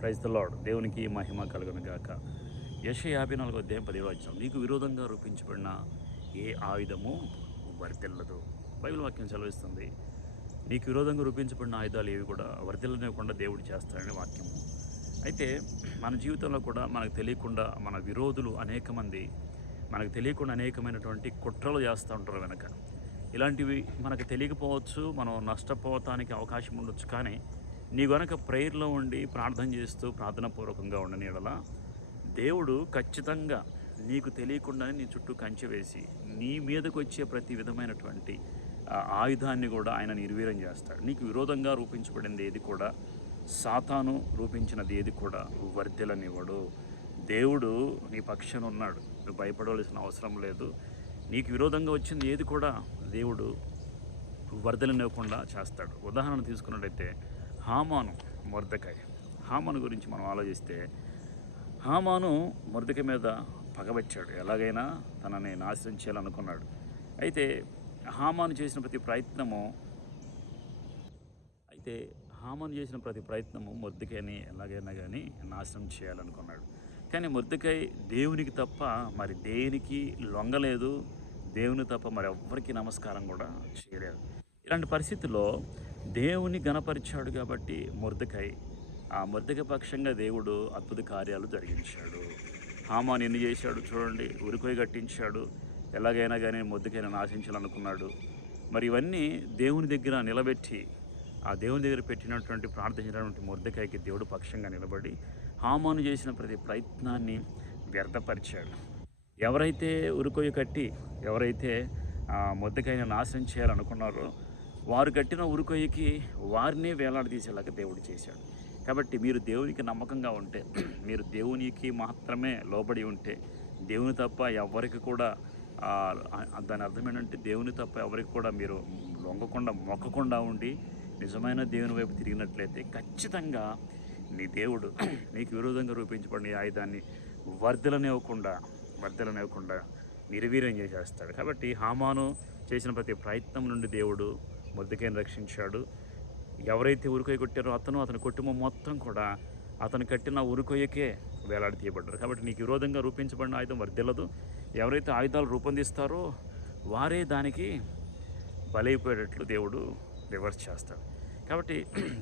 Praise the lord. దేవునికి మహిమ కలుగును గాక. యెషయా 54:17 నీకు విరోధంగా రూపించబడిన ఏ ఆయుధము వర్ధిల్లదు. బైబిల్ వాక్యం సెలవిస్తుంది, నీకు విరోధంగా రూపించబడిన ఆయుధాలు ఏవి కూడా వర్ధిల్లనివ్వకుండా దేవుడు చేస్తాడని వాక్యము. అయితే మన జీవితంలో కూడా మనకు తెలియకుండా మన విరోధులు అనేక మంది మనకు తెలియకుండా అనేకమైనటువంటి కుట్రలు చేస్తూ ఉంటారు వెనక. ఇలాంటివి మనకు తెలియకపోవచ్చు, మనం నష్టపోవటానికి అవకాశం ఉండొచ్చు. కానీ నీ గనక ప్రేయర్లో ఉండి ప్రార్థన చేస్తూ ప్రార్థనాపూర్వకంగా ఉండని యెడల దేవుడు ఖచ్చితంగా నీకు తెలియకుండానే నీ చుట్టూ కంచె వేసి నీ మీదకు వచ్చే ప్రతి విధమైనటువంటి ఆయుధాన్ని కూడా ఆయన నిర్వీర్యం చేస్తాడు. నీకు విరోధంగా రూపించబడింది ఏది కూడా, సాతాను రూపించినది ఏది కూడా వర్ధిల్లనివ్వడు. దేవుడు నీ పక్షాన ఉన్నాడు, నువ్వు భయపడవలసిన అవసరం లేదు. నీకు విరోధంగా వచ్చింది ఏది కూడా దేవుడు వర్ధిల్లనివ్వకుండా చేస్తాడు. ఉదాహరణ తీసుకున్నట్టయితే హామాను, మొర్దెకై. హామాను గురించి మనం ఆలోచిస్తే, హామాను మొర్దెకై మీద పగబట్టాడు, ఎలాగైనా తనని నాశనం చేయాలనుకున్నాడు. అయితే హామాను చేసిన ప్రతి ప్రయత్నము మొర్దెకైని ఎలాగైనా కానీ నాశనం చేయాలనుకున్నాడు. కానీ మొర్దెకై దేవునికి తప్ప మరి దేనికి లొంగలేదు, దేవుని తప్ప మరి ఎవ్వరికి నమస్కారం కూడా చేయలేదు. ఇలాంటి పరిస్థితుల్లో దేవుని గణపరిచాడు కాబట్టి ఆ మొర్దెకై పక్షంగా దేవుడు అద్భుత కార్యాలు జరిగించాడు. హామాను ఎన్ని చేశాడు చూడండి, ఉరికొయ్య కట్టించాడు, ఎలాగైనా కానీ మొర్దెకైని నాశించాలనుకున్నాడు. మరి ఇవన్నీ దేవుని దగ్గర నిలబెట్టి, ఆ దేవుని దగ్గర పెట్టినటువంటి ప్రార్థించినటువంటి మొర్దెకైకి దేవుడు పక్షంగా నిలబడి హామాను చేసిన ప్రతి ప్రయత్నాన్ని వ్యర్థపరిచాడు. ఎవరైతే ఉరికొయ్య కట్టి ఎవరైతే మొర్దెకైని నాశనం చేయాలనుకున్నారో వారు కట్టిన ఉరికొయ్యకి వారినే వేలాడదీసేలాగా దేవుడు చేశాడు. కాబట్టి మీరు దేవునికి నమ్మకంగా ఉంటే, మీరు దేవునికి మాత్రమే లోబడి ఉంటే, దేవుని తప్ప ఎవరికి కూడా దాని అర్థం ఏంటంటే దేవుని తప్ప ఎవరికి కూడా మీరు లొంగకుండా మొక్కకుండా ఉండి నిజమైన దేవుని వైపు తిరిగినట్లయితే ఖచ్చితంగా నీ దేవుడు నీకు విరోధంగా రూపించబడిన ఆయుధాన్ని వర్ధిల్లనివ్వకుండా నిర్వీర్యం చేసేస్తాడు. కాబట్టి హామాను చేసిన ప్రతి ప్రయత్నం నుండి దేవుడు మొర్దెకైని రక్షించాడు. ఎవరైతే ఉరికొయ్య కొట్టారో అతని కుటుంబం మొత్తం కూడా అతను కట్టిన ఉరికొయ్యకే వేలాడి తీయబడ్డారు. కాబట్టి నీకు విరోధంగా రూపించబడిన ఆయుధం వర్ధిల్లదు. ఎవరైతే ఆయుధాలు రూపొందిస్తారో వారే దానికి బలైపోయేటట్లు దేవుడు రివర్స్ చేస్తాడు. కాబట్టి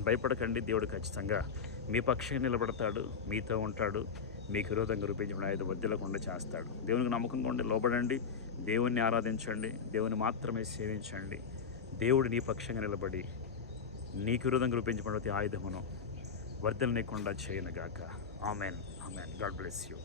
భయపడకండి, దేవుడు ఖచ్చితంగా మీ పక్షం నిలబడతాడు, మీతో ఉంటాడు, మీకు విరోధంగా రూపించబడిన ఆయుధం వర్ధిల్లకుండా చేస్తాడు. దేవునికి నమ్మకంగా ఉండి లోబడండి, దేవుణ్ణి ఆరాధించండి, దేవుని మాత్రమే సేవించండి. దేవుడు నీ పక్షంగా నిలబడి నీకు విరోధంగా రూపించబడిన ప్రతి ఆయుధమును వర్ధిల్లనివ్వకుండా చేయనుగాక. ఆమెన్. God bless you.